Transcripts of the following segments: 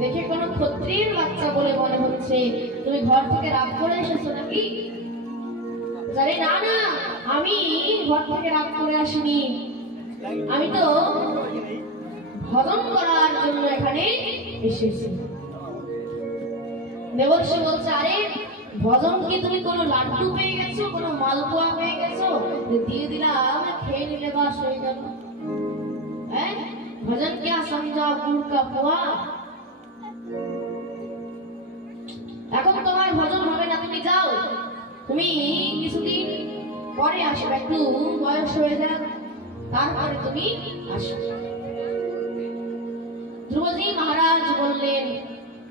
দেখে কোনো ক্ষত্রিয়ের বাচ্চা বলে মনে হচ্ছে। তুমি ঘর থেকে রাগ করে এসেছো নাকি? আরে না না, আমি ঘর থেকে রাগ করে আসিনি, আমি তো ভজন করার জন্য এখানে এসেছি। দেবর্ষি বলছে, আরে ভজন কি তুমি কোনো লাড্ডু পেয়ে গেছো, কোনো মালপোয়া পেয়ে গেছো, দিয়ে দিলাম খেয়ে নিলে বাস হয়ে গেল? ভজন क्या समझा गुड़ का पोहा? এখন তোমার ভজন হবে না, তুমি যাও, তুমি কিছুদিন পরে আসবে, একটু বয়স হয়ে যাক, তারপরে তুমি আসো। ধ্রুবজি মহারাজ বললেন,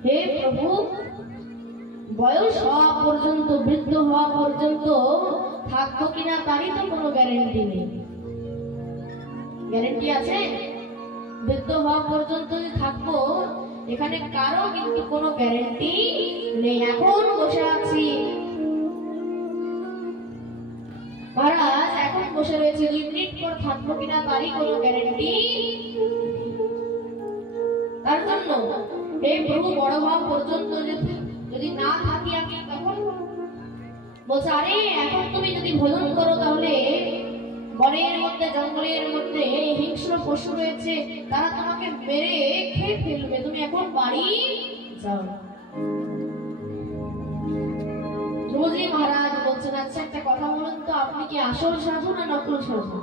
হে প্রভু, বয়স হওয়া পর্যন্ত, বৃদ্ধ হওয়া পর্যন্ত থাকবো কিনা তারই তো কোনো গ্যারেন্টি নেই। গ্যারেন্টি আছে? বৃদ্ধ হওয়া পর্যন্ত থাকবো, এখানে কারো কিন্তু কোনো গ্যারেন্টি নেই। এখন বসে আছি মহারাজ, এখন বসে রয়েছে, 2 মিনিট পর থাকবো কিনা তারই কোনো গ্যারেন্টি। তার জন্য হে প্রভু, বড় হওয়া পর্যন্ত যদি না থাকি আমি, তখন বলছে, আরে এখন তুমি যদি ভোজন করো তাহলে বনের মধ্যে, জঙ্গলের মধ্যে হিংস্র পশু রয়েছে, তারা তোমাকে মেরে খেয়ে ফেলবে, তুমি এখন বাড়ি যাও। ধ্রুবজি মহারাজ বলছেন, আচ্ছা একটা কথা বলুন তো, আপনি কি আসল সাধু না নকল সাধু?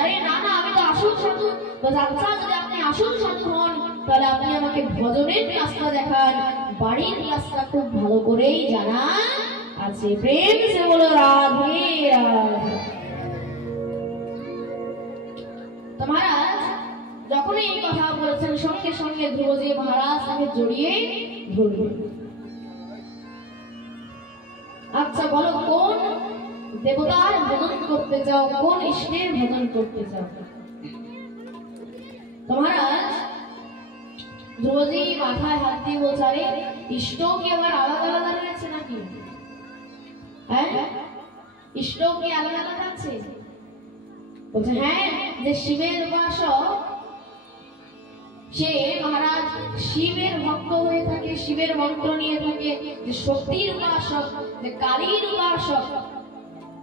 আরে না না, আমি তো আসল সাধু। আচ্ছা, যদি আপনি আসল সাধু হন তাহলে আপনি আমাকে ভজনের রাস্তা দেখান, বাড়ির রাস্তা খুব ভালো করেই জানা আছে। প্রেম সে বলো রাধে রাধে। তো মহারাজ যখন এই কথা বলেছেন, সঙ্গে সঙ্গে ধ্রুবজি মহারাজ তাকে জড়িয়ে ধরলেন। আচ্ছা বলো, কোন দেবতার ভজন করতে চাও, কোন ইষ্টের ভজন করতে চাও? মহারাজ ধ্রুবজি মাথায় হাত দিয়ে বলছে, আরে ইষ্ট কি আবার আলাদা আলাদা রয়েছে নাকি? হ্যাঁ, ইষ্ট কি আলাদা আলাদা আছে? বলছে, হ্যাঁ, যে শিবের উপাসক সে মহারাজ শিবের ভক্ত হয়ে থাকে, শিবের মন্ত্র নিয়ে থাকে। যে শক্তির উপাসক, যে কালীর উপাসক,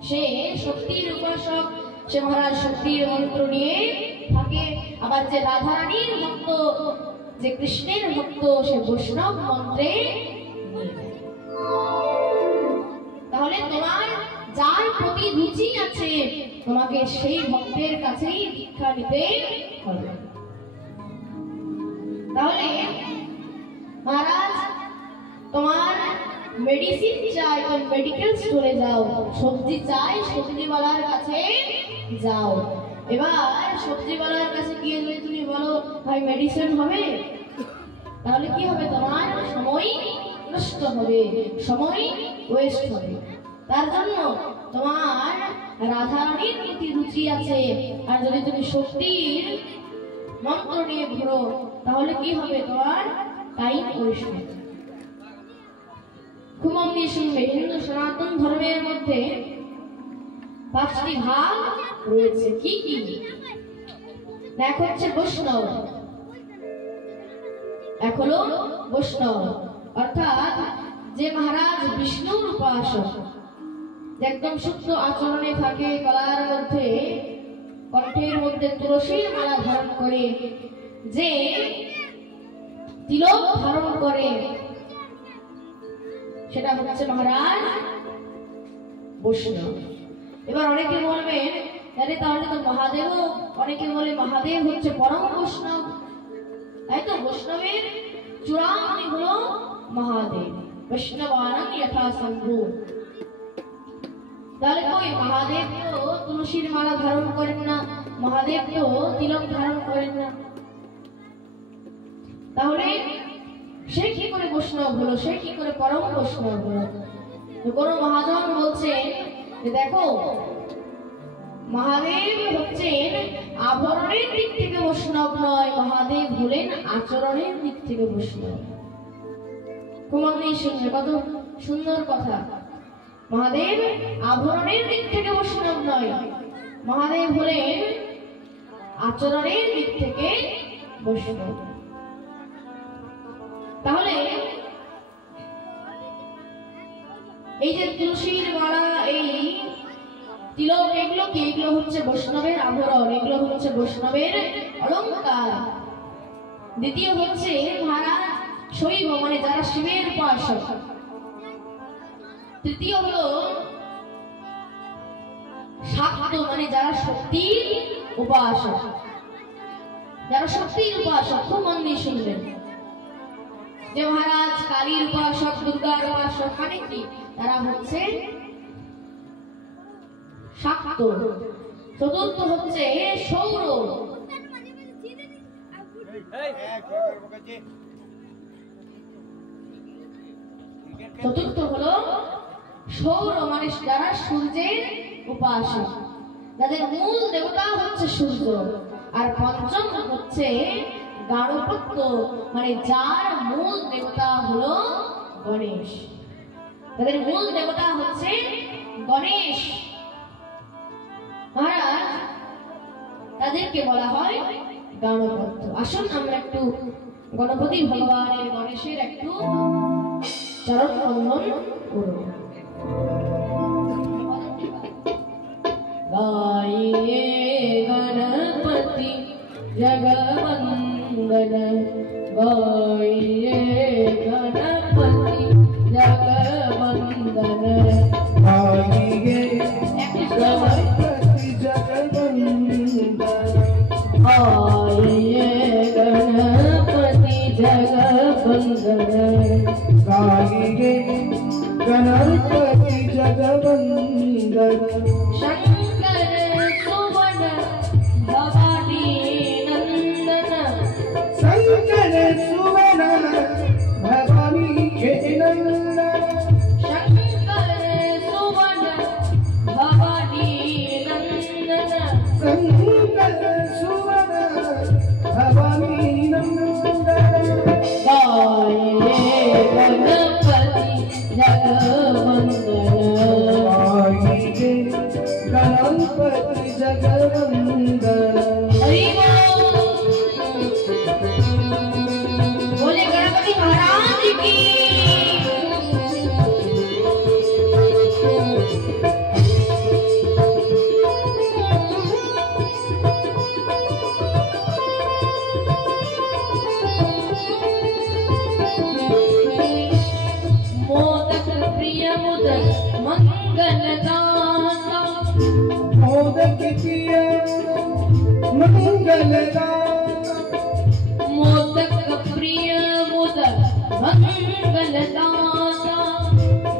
সে শক্তির উপাসক, সে মহারাজ শক্তির মন্ত্র নিয়ে থাকে। আবার যে রাধারানীর ভক্ত, যে কৃষ্ণের ভক্ত, সে বৈষ্ণব মন্ত্রে। তাহলে তোমার যার প্রতি রুচি আছে, তোমাকে সেই ভক্তের কাছেই দীক্ষা নিতে হবে। তাহলে মহারাজ তোমার মেডিসিন চাই তো মেডিকেল স্টোরে যাও, সবজি চাই সবজিওয়ালার কাছে যাও। এবার সবজিওয়ালার কাছে গিয়ে যদি তুমি বলো ভাই মেডিসিন হবে, তাহলে কি হবে? তোমার সময় নষ্ট হবে, সময় ওয়েস্ট হবে। তার জন্য তোমার রাধারানীর প্রতি রুচি আছে, আর যদি তুমি শক্তির মন্ত্র নিয়ে ঘুরো তাহলে কি হবে? তোমার টাইম ওয়েস্ট হবে। খুব মন দিয়ে শুনবে, হিন্দু সনাতন ধর্মের মধ্যে 5টি ভাগ রয়েছে। কি কি? এক হচ্ছে বৈষ্ণব, এক হলো বৈষ্ণব, অর্থাৎ যে মহারাজ বিষ্ণুর উপাসক, একদম শুদ্ধ আচরণে থাকে, গলার মধ্যে, কণ্ঠের মধ্যে তুলসীর মালা ধারণ করে, যে তিলক ধারণ করে, সেটা হচ্ছে মহারাজ বৈষ্ণব। এবার অনেকে বলবেন আরে তাহলে তো মহাদেব, অনেকে বলে মহাদেব হচ্ছে পরম বৈষ্ণব, তাই তো? বৈষ্ণবের চূড়ামণি হলো মহাদেব, বৈষ্ণবানাং যথা শম্ভু। তাহলে কই মহাদেব তো তুলসীর মালা ধারণ করেন না, মহাদেব তো তিলক ধারণ করেন না, তাহলে সে কি করে বৈষ্ণব হলো? সে কি করে পরম বৈষ্ণব হলো? কোন মহাজন বলছে যে দেখো, মহাদেব হচ্ছেন আভরণের দিক থেকে বৈষ্ণব নয়, মহাদেব হলেন আচরণের দিক থেকে বৈষ্ণব। কুমারী শুনছে, কত সুন্দর কথা। মহাদেব আভরণের দিক থেকে বৈষ্ণব নয়, মহাদেব হলেন আচরণের দিক থেকে বৈষ্ণব। এই যে তুলসীর মালা, এই তিলক, এগুলো হচ্ছে বৈষ্ণবের আভরণ, এগুলো হচ্ছে বৈষ্ণবের অলঙ্কার। দ্বিতীয় হচ্ছে মহারাজ শৈব, মানে যারা শিবের উপাসক। তৃতীয় হলো শাক্ত, মানে যারা শক্তির উপাসক। যারা শক্তির উপাসক, খুব মন দিয়ে শুনবেন, যে মহারাজ কালীর উপাসক, দুর্গার উপাসক, মানে কি? তারা হচ্ছে শাক্ত। চতুর্থ হচ্ছে সৌর। চতুর্থ হলো সৌর, মানে যারা সূর্যের উপাসক, যাদের মূল দেবতা হচ্ছে সূর্য। আর পঞ্চম হচ্ছে গাণপত্য, মানে যার মূল দেবতা হলো গণেশ। তাদের মূল দেবতা হচ্ছে গণেশ মহারাজ, তাদেরকে বলা হয় গাণপত্য। আসুন আমরা একটু গণপতি ভগবানের, গণেশের একটু চরণ বন্দন করব। গায়ে গণপতি জগবন্দন, গায়ে গণপতি জগবন্দন, गाइए गणपति जगवंदन, गाये गणपति जगवंदन, गाइए गणपति जगवंदन। शंकर सुवन भवानी नंदन, शंकर सुवन भवानी के नंदन, शंकर सुवन भवानी नंदन, शंकर सुवन भवानी नंदन। गाये गणपति जगवंदन, गाइए गणपति जगवंदन। हरि बोल। बोले गणपति महाराज की। मोदक प्रिय मुदक मंगल दाता, मोदक प्रिय मंगल दाता, मोदक प्रिय मुदक मंगल दाता,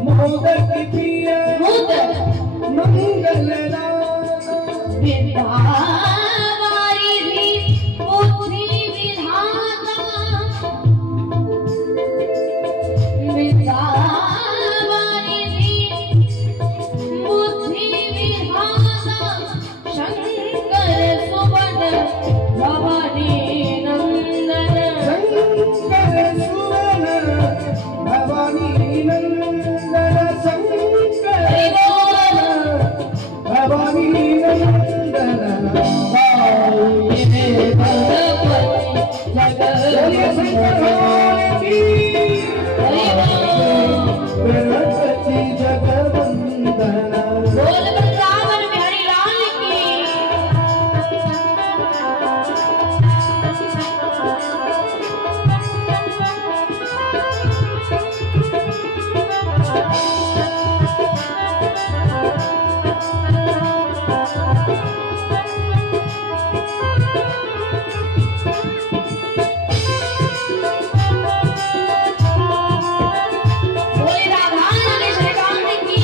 मोदक प्रिय मुदक मंगल दाता। विद्यावारिधि बुद्धि विधाता, विद्यावारिधि बुद्धि विधाता, शंकर सुवन भवानी नंदन, शंकर सुवन भवानी नंदन, शंकर सुवन भवानी नंदन। गाये गणपति बोलिए शंकर भगवान की। गणपति जगवंदन। बोल वृंदावन बिहारी लाल की। बोले राधा रानी श्रीकांत की।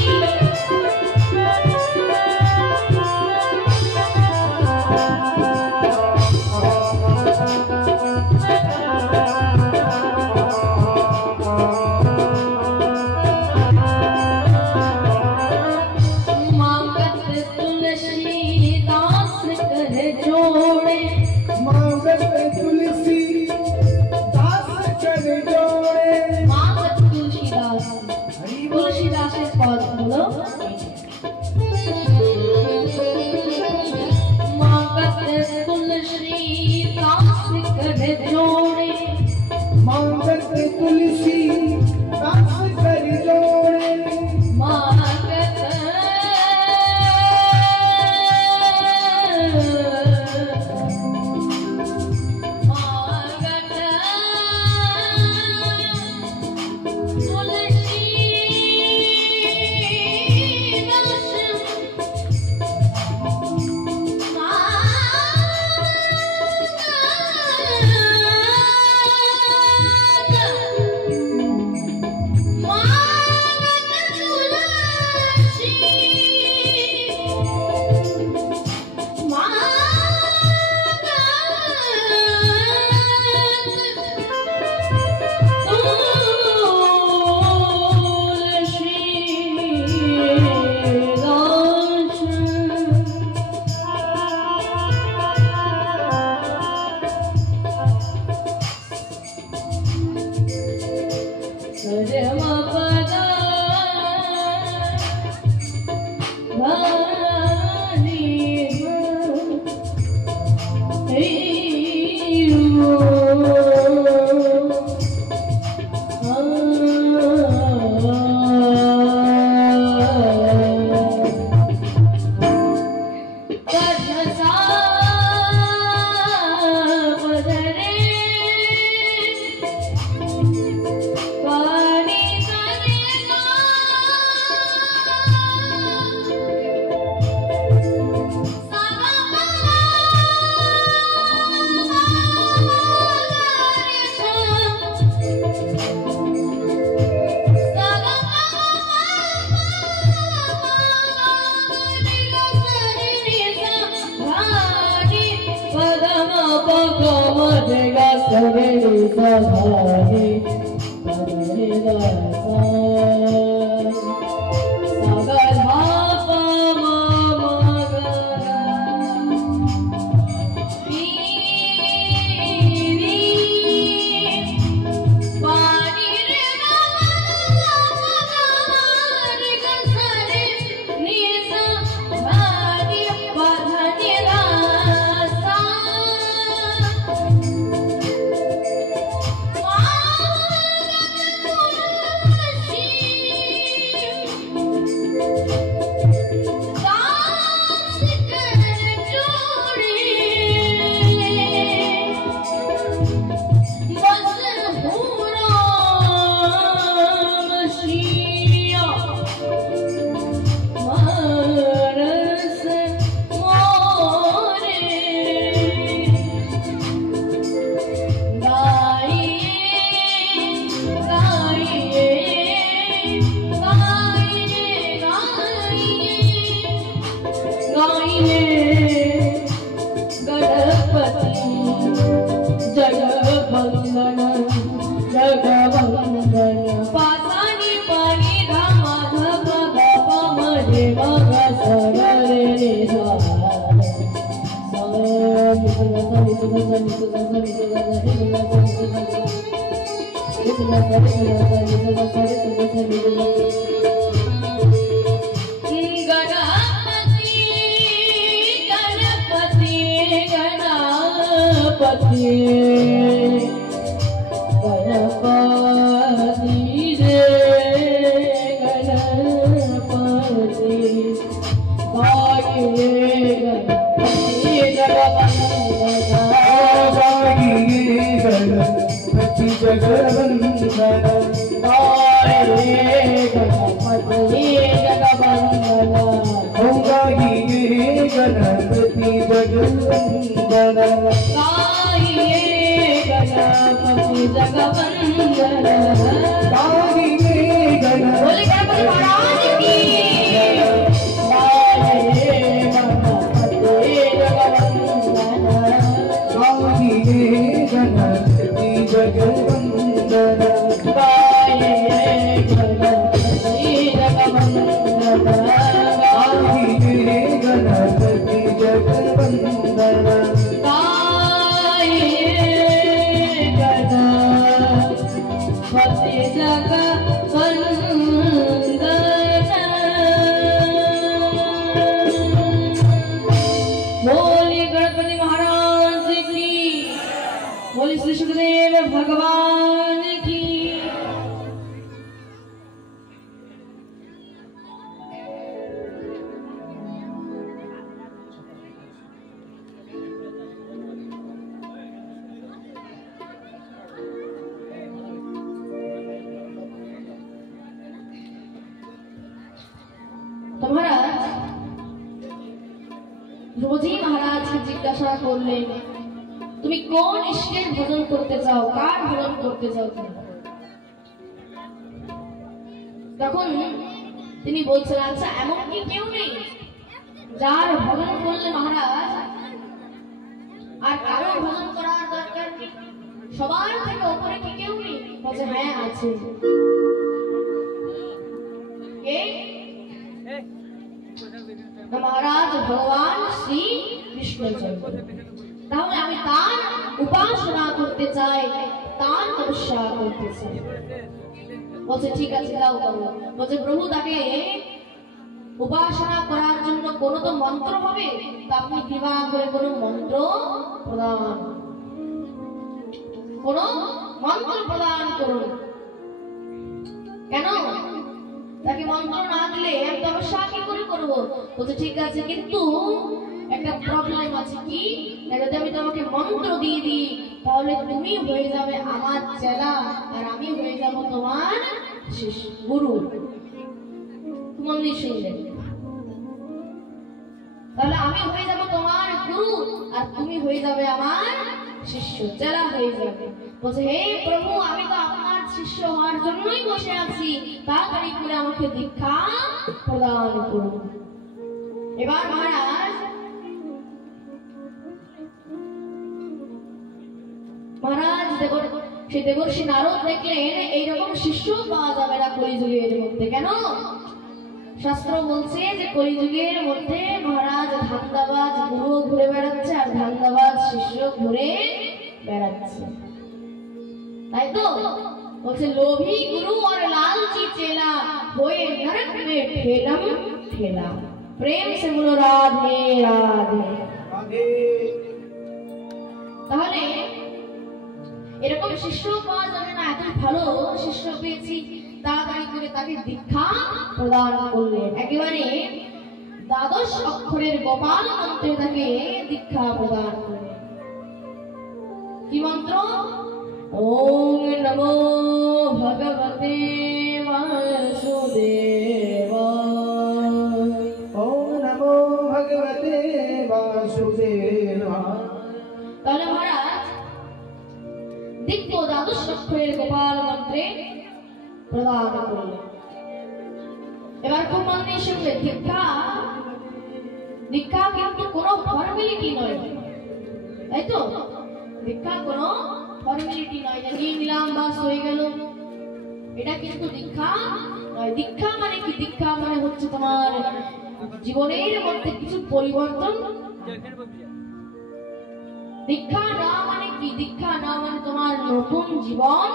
मांगत तुलसी दास कर जोड़े, मांगत तुलसी दास कर जोड़े। मांगत तुलसीदास, तुलसीदास पद बोलो। मांगत तुलसी दास कर जोड़े, ধারে রে রে সা সা গা ধা পা মা গা রি রি পানি রে গা মা রে গা সা রে নি সা ধা রি পা ধা নি রা সা ধ্রুবজি মহারাজকে জিজ্ঞাসা করলেন, তুমি কোন ইষ্টের ভজন করতে চাও, কার ভজন করতে চাও তুমি? তখন তিনি বলছেন, আচ্ছা এমন কি কেউ নেই যার ভজন করলে মহারাজ আর কারো ভজন করার দরকার নেই? সবার থেকে উপরে কি কেউ নেই? বলছে হ্যাঁ আছে। কে? মহারাজ ভগবান শ্রী কৃষ্ণচন্দ্র। তাহলে আমি তার উপাসনা করতে চাই, তার তপস্যা করতে চাই। বলছে ঠিক আছে দাও করো। বলছে প্রভু তাকে উপাসনা করার জন্য কোনো তো মন্ত্র হবে, তা আপনি কৃপা করে কোনো মন্ত্র প্রদান করুন। কেন? তাকে মন্ত্র না দিলে আমি তপস্যা কি করে করবো? বলছে ঠিক আছে, কিন্তু একটা প্রবলেম আছে। কি? যদি আমি তোমাকে মন্ত্র দিয়ে দিই তাহলে তুমি হয়ে যাবে আমার চেলা আর আমি হয়ে যাব তোমার গুরু। মন্দির শুনলেন? তাহলে আমি হয়ে যাব তোমার গুরু আর তুমি হয়ে যাবে আমার শিষ্য, চেলা হয়ে যাবে। বলছে হে প্রভু, আমি তো আপনার শিষ্য হওয়ার জন্যই বসে আছি, তাড়াতাড়ি করে আমাকে দীক্ষা প্রদান করুন। এবার মহারাজ সে দেবর্ষি নারদ দেখলেন এইরকম শিষ্য পাওয়া যাবে না কলিযুগের মধ্যে। কেন? শাস্ত্র বলছে যে কলিযুগের মধ্যে মহারাজ ধান্দাবাজ গুরু ঘুরে বেড়াচ্ছে আর ধান্দাবাজ শিষ্য ঘুরে বেড়াচ্ছে, তাই তো? বলছে লোভী গুরু আর লালচি চেলা হয়ে নরক মে ঠেলাম ঠেলা। প্রেম সে বলো রাধে রাধে। তাহলে এরকম শিষ্য পাওয়া যাবে না, এত ভালো শিষ্য পেয়েছি, তাড়াতাড়ি করে তাকে দীক্ষা প্রদান করলেন। একেবারে দ্বাদশ অক্ষরের গোপাল মন্ত্রে তাকে দীক্ষা প্রদান করলেন। কি মন্ত্র? ওম নমো ভগবতে বাসুদেবায়। ওম নমো ভগবতে বাসুদেবায়। তাহলে মহারাজ দিব্য দ্বাদশ অক্ষরের গোপাল মন্ত্রে প্রদান করলেন। এবার খুব মন দিয়ে শুনবে, দীক্ষা কিন্তু কোনো ফর্মালিটি নয়, তাই তো? দীক্ষা কোনো ফর্মালিটি নয় যে নিয়ে নিলাম বাস হয়ে গেল, এটা কিন্তু দীক্ষা নয়। দীক্ষা মানে কি? দীক্ষা মানে হচ্ছে তোমার জীবনের মধ্যে কিছু পরিবর্তন। দীক্ষা না মানে কি? দীক্ষা না মানে তোমার নতুন জীবন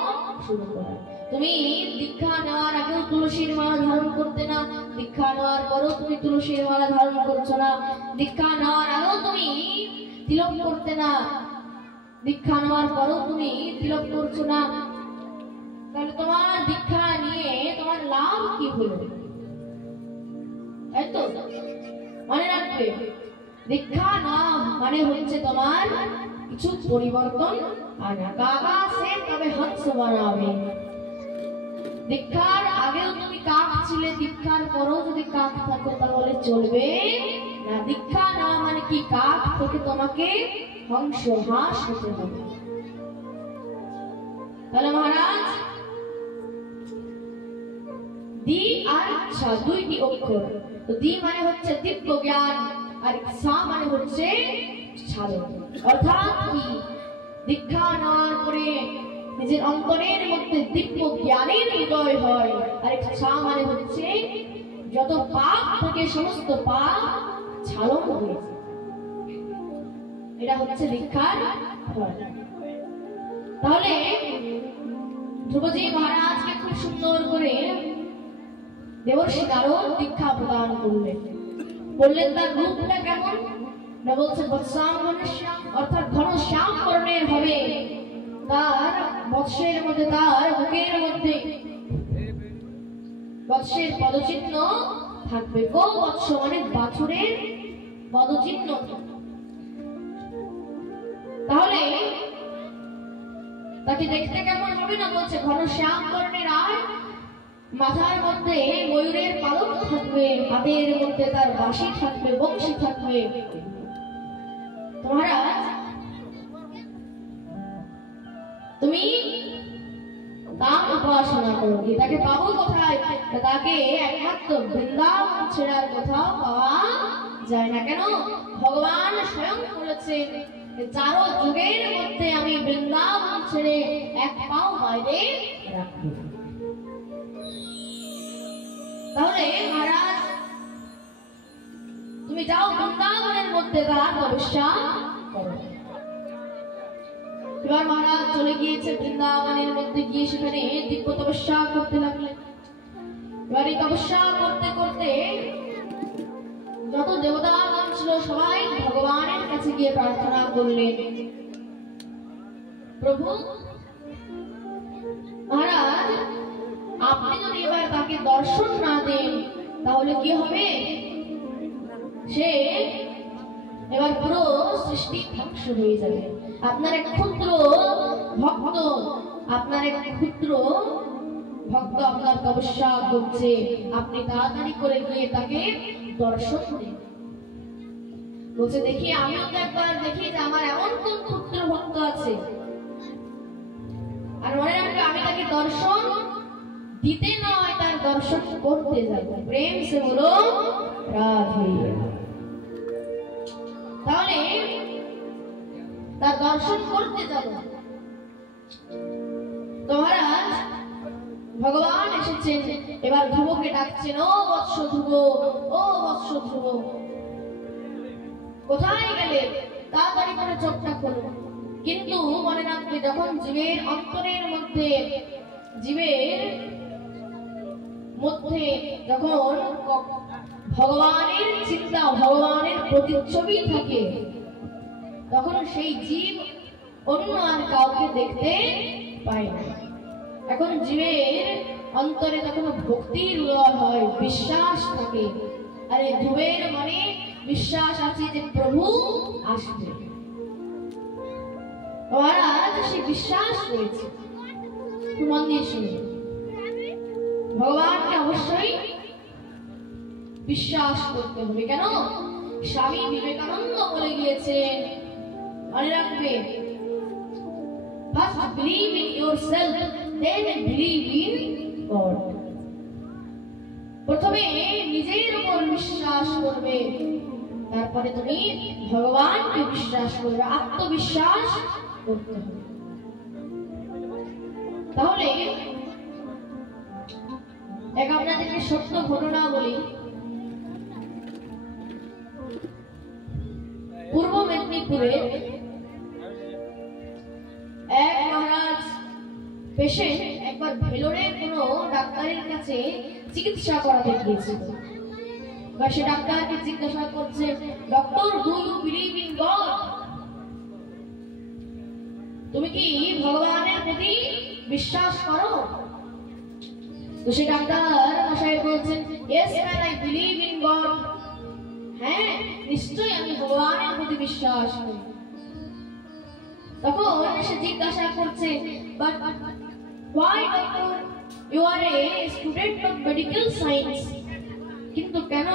শুরু করা। তুমি দীক্ষা নেওয়ার আগেও তুলসীর মালা ধারণ করতে না, দীক্ষা নেওয়ার পরেও তুমি তুলসীর মালা ধারণ করছো না, দীক্ষা নেওয়ার আগেও তুমি তিলক করতে না, দীক্ষা নেওয়ার পরেও তুমি তিলক করছো না, তাহলে তোমার দীক্ষা নিয়ে তোমার লাভ কি হলো? তাই তো? মনে রাখবে, দীক্ষা না মানে হচ্ছে তোমার কিছু পরিবর্তন আনা। কাকা সে তবে হংস বানাবে। দীক্ষার আগেও তুমি কাক ছিলে, দীক্ষার পরও যদি কাক থাকো তাহলে চলবে না। দীক্ষা না মানে কি? কাক থেকে তোমাকে হংস হাঁস হতে হবে। তাহলে মহারাজ দি আর ছা দুইটি অক্ষর। তো দি মানে হচ্ছে দিব্য জ্ঞান আর সা মানে হচ্ছে সাধন। অর্থাৎ কি? দীক্ষা নেওয়ার পরে নিজের অন্তরের মধ্যে দিব্য জ্ঞানের উদয় হয়। আর সা মানে হচ্ছে যত পাপ থাকে সমস্ত পাপ ছাড়ন হয়েছে। এটা হচ্ছে দীক্ষার ফল। তাহলে ধ্রুবজি মহারাজকে খুব সুন্দর করে দেবর্ষি নারদ দীক্ষা প্রদান করলেন। বললেন তার রূপটা কেমন? না বলছে বৎসাম ঘনশ্যাম, অর্থাৎ ঘনশ্যাম বর্ণের হবে। তার বৎসের মধ্যে, তার মুখের মধ্যে বৎসের পদচিহ্ন থাকবে। গো বৎস মানে বাছুরের পদচিহ্ন। তাহলে তাকে দেখতে কেমন হবে? না বলছে ঘনশ্যাম বর্ণের, আর মাথার মধ্যে ময়ূরের পালক থাকবে, হাতের মধ্যে তার বাঁশি থাকবে, বংশী থাকবে। মহারাজ তুমি তার উপাসনা করো। তাকে পাবো কোথায়? তাকে একমাত্র বৃন্দাবন ছেড়ার কোথাও পাওয়া যায় না। কেন? ভগবান স্বয়ং বলেছেন চারো যুগের মধ্যে আমি বৃন্দাবন ছেড়ে এক পাও বাইরে রাখবো। তাহলে মহারাজ তুমি যাও বৃন্দাবনের মধ্যে তার তপস্যা করো। এবার মহারাজ চলে গিয়েছে বৃন্দাবনের মধ্যে, গিয়ে সেখানে দিব্য তপস্যা করতে লাগলেন। এবার এই তপস্যা করতে করতে যত দেবতাগণ ছিল সবাই ভগবানের কাছে গিয়ে প্রার্থনা করলেন, প্রভু মহারাজ আপনি যদি এবার তাকে দর্শন না দেন তাহলে কি হবে? সে এবার পুরো সৃষ্টি ধ্বংস হয়ে যাবে। আপনার এক ক্ষুদ্র ভক্ত, আপনার তপস্যা করছে, আপনি তাড়াতাড়ি করে গিয়ে তাকে দর্শন দিন। বলছে দেখি আমিও তো একবার দেখি যে আমার এমন কোন ক্ষুদ্র ভক্ত আছে, আর মনে রাখবে আমি তাকে দর্শন দিতে নয়, তার দর্শন করতে যাব। প্রেম সে বলো রাধে। তাহলে তার দর্শন করতে যাব। তো মহারাজ ভগবান এসেছেন, এবার ধ্রুবকে ডাকছেন, ও বৎস ধ্রুব, ও বৎস ধ্রুব, কোথায় গেলে? তাড়াতাড়ি করে চোখটা খোলো। কিন্তু মনে রাখবে, যখন জীবের অন্তরের মধ্যে যখন ভগবানের চিন্তা, ভগবানের প্রতিচ্ছবি থাকে, তখন সেই জীব অন্য আর কাউকে দেখতে পায় না। এখন জীবের অন্তরে তখন ভক্তির উদয় হয়, বিশ্বাস থাকে। আর এই ধ্রুবের মনে বিশ্বাস আছে যে প্রভু আসবে। মহারাজ সে বিশ্বাস রয়েছে। মন দিয়ে শুনে, ভগবানকে অবশ্যই বিশ্বাস করতে হবে। কেন? স্বামী বিবেকানন্দ বলে গিয়েছেন, মনে রাখবে, first believe in yourself, then believe in God. প্রথমে নিজের উপর বিশ্বাস করবে, তারপরে তুমি ভগবানকে বিশ্বাস করবে। আত্মবিশ্বাস করতে হবে। তাহলে আপনাদেরকে সত্য ঘটনা বলি। পূর্ব মেদিনীপুরে এক মহারাজ পেশেন্ট একবার ভেলোরে কোনো ডাক্তারের কাছে চিকিৎসা করাতে গিয়েছিল। সে ডাক্তারকে জিজ্ঞাসা করছে, doctor, do you believe in God? তুমি কি ভগবানের প্রতি বিশ্বাস করো? তো সে ডাক্তার মশাই বলছেন, yes man, I believe in god. হ্যাঁ, নিশ্চয়ই আমি ভগবানের প্রতি বিশ্বাস করি। তখন সে জিজ্ঞাসা করছে, but why doctor, you are a student of medical science. কিন্তু কেন?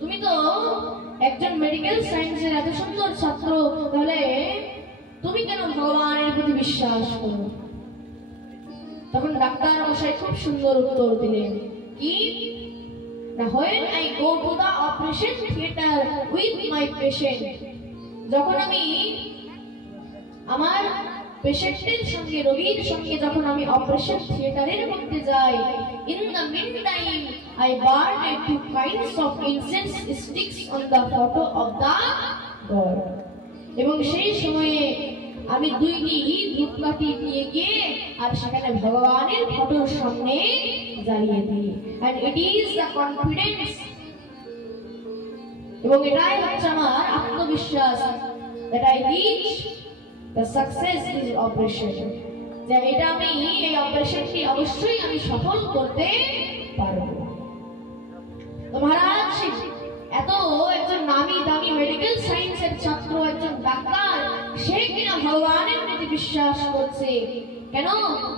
তুমি তো একজন মেডিকেল সায়েন্সের এত সুন্দর ছাত্র, তাহলে তুমি কেন ভগবানের প্রতি বিশ্বাস করো? তখন ডাক্তার মশাই খুব সুন্দর উত্তর দিলেন, কি? When I go to the operation theater with my patient, যখন আমি আমার পেশেন্টের সঙ্গে, রোগীর সঙ্গে যখন আমি অপারেশন থিয়েটারের মধ্যে যাই, in the meantime I burn a few kinds of incense sticks on the photo of the God. এবং সেই সময়ে আমি দুইটি ধূপকাঠি নিয়ে গিয়ে আর সেখানে ভগবানের ফটোর সামনে জ্বালিয়ে দিই। and it is the confidence, এবং এটাই হচ্ছে আমার আত্মবিশ্বাস, that I reach the success in this operation, যে এটা আমি এই অপারেশনটি অবশ্যই আমি সফল করতে পারবো। তো মহারাজ এত একজন নামি দামি মেডিকেল সায়েন্সের ছাত্র, একজন ডাক্তার, সে কিনা ভগবানের প্রতি বিশ্বাস করছে। কেন?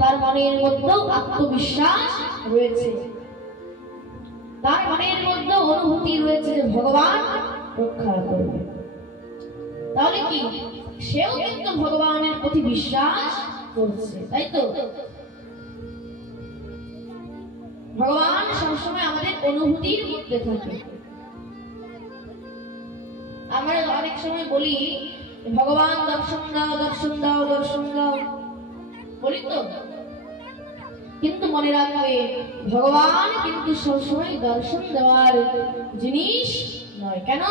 তার মনের মধ্যেও আত্মবিশ্বাস রয়েছে, তার মনের মধ্যে অনুভূতি রয়েছে যে ভগবান রক্ষা করবে। তাহলে কি, সেও কিন্তু ভগবানের প্রতি বিশ্বাস করছে, তাই তো? ভগবান সবসময় আমাদের অনুভূতির মধ্যে থাকে। আমরা অনেক সময় বলি, ভগবান দর্শন দাও, দর্শন দাও, দর্শন দাও, বলি তো। কিন্তু মনে রাখবে, ভগবান কিন্তু সবসময় দর্শন দেওয়ার জিনিস নয়। কেন?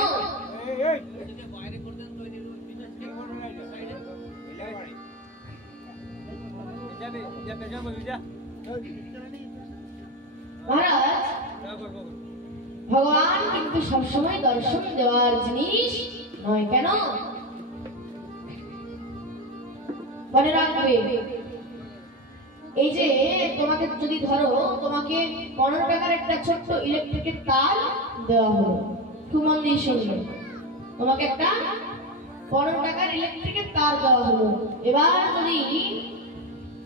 মহারাজ, ভগবান কিন্তু সবসময় দর্শন দেওয়ার জিনিস নয়। কেন? মনে রাখবে, এই যে তোমাকে যদি ধরো, তোমাকে 15 টাকার একটা ছোট্ট ইলেকট্রিকের তার দেওয়া হলো, খুব মন দিয়ে শুনবে, তোমাকে একটা 15 টাকার ইলেকট্রিকের তার দেওয়া হলো। এবার যদি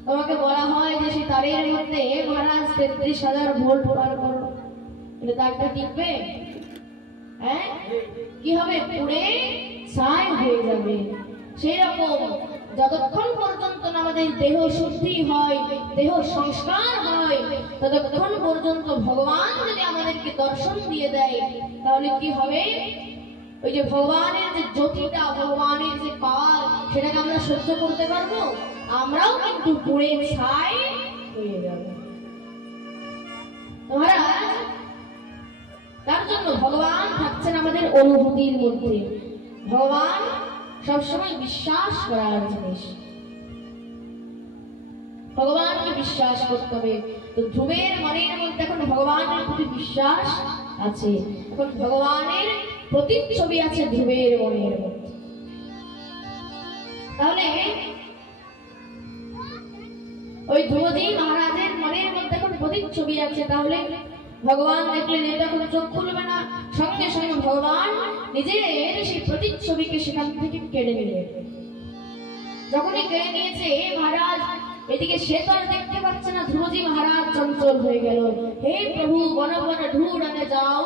তোমাকে বলা হয় যে সেই তারের মধ্যে মহারাজ 33,000 ভোল্ট পার করো, তাহলে তারটা টিকবে? হ্যাঁ, কি হবে? পুড়ে ছাই হয়ে যাবে। সেই রকম যতক্ষণ পর্যন্ত আমাদের দেহ শুদ্ধি হয়, দেহ সংস্কার হয়, ততক্ষণ পর্যন্ত ভগবান যদি আমাদেরকে দর্শন দিয়ে দেয়, তাহলে কি হবে? ওই যে ভগবানের যে জ্যোতিটা, ভগবানের যে পাওয়ার, সেটাকে আমরা সহ্য করতে পারবো? আমরাও কিন্তু পুড়ে ছাই হয়ে যাব। মহারাজ, তার জন্য ভগবান থাকছেন আমাদের অনুভূতির মধ্যে। ভগবান সবসময় বিশ্বাস করার জিনিস, ভগবানকে বিশ্বাস করতে হবে। তো ধ্রুবের মনের মধ্যে এখন ভগবানের প্রতি বিশ্বাস আছে, এখন ভগবানের প্রতিচ্ছবি আছে ধ্রুবের মনের মধ্যে। তাহলে ওই ধ্রুবজি মহারাজের মনের মধ্যে এখন প্রতিচ্ছবি আছে, তাহলে ভগবান দেখলেন এটা এখন চোখ খুলবে না, সঙ্গে সঙ্গে ভগবান নিজের সেই প্রতিচ্ছবিকে সেখান থেকে কেড়ে নিলেন। যখনই কেড়ে নিয়েছে মহারাজ, এদিকে সে তো আর দেখতে পাচ্ছে না, ধ্রুবজি মহারাজ চঞ্চল হয়ে গেল। হে প্রভু, বন বন ঢুঁড়নে যাও,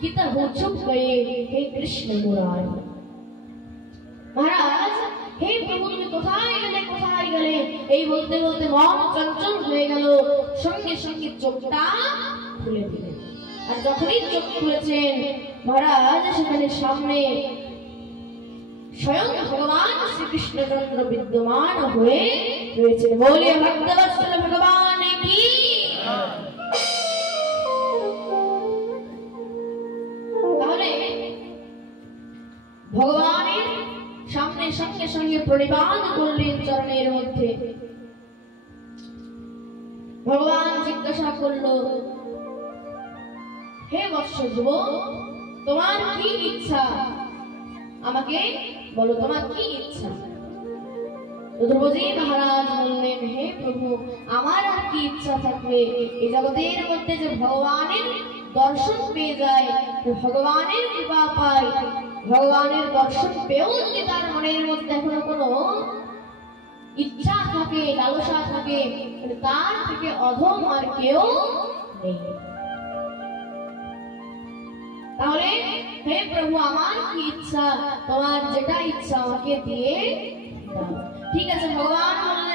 কিতা হো চুপ গয়ে, হে কৃষ্ণ মুরারি। মহারাজ, হে প্রভু তুমি কোথায় গেলে, কোথায় গেলে, এই বলতে বলতে মন চঞ্চল হয়ে গেল। সঙ্গে সঙ্গে চোখটা খুলে দিলেন। আর যখনই চোখ খুলেছেন মহারাজ, সেখানে সামনে স্বয়ং ভগবান শ্রীকৃষ্ণচন্দ্র বিদ্যমান হয়ে রয়েছেন। বলিয়ে ভক্তবৎসল ভগবান কি। তাহলে ভগবানের সামনে সঙ্গে সঙ্গে প্রণিপাত করলেন চরণের মধ্যে। ভগবান জিজ্ঞাসা করলো, হে বৎস ধ্রুব, তোমার কি ইচ্ছা, আমাকে বলো, তোমার কি ইচ্ছা? ধ্রুবজি মহারাজ বললেন, হে প্রভু, আমার আর কি ইচ্ছা থাকবে, এই জগতের মধ্যে যে ভগবানের দর্শন পেয়ে যায়, ভগবানের কৃপা পায়, ভগবানের দর্শন পেয়েও যদি তার মনের মধ্যে এখনো কোনো ইচ্ছা থাকে, লালসা থাকে, তার থেকে অধম আর কেউ নেই। তাহলে হে প্রভু, আমার কি ইচ্ছা, তোমার যেটা ইচ্ছা আমাকে দিয়ে দাও। ঠিক আছে, ভগবান বললেন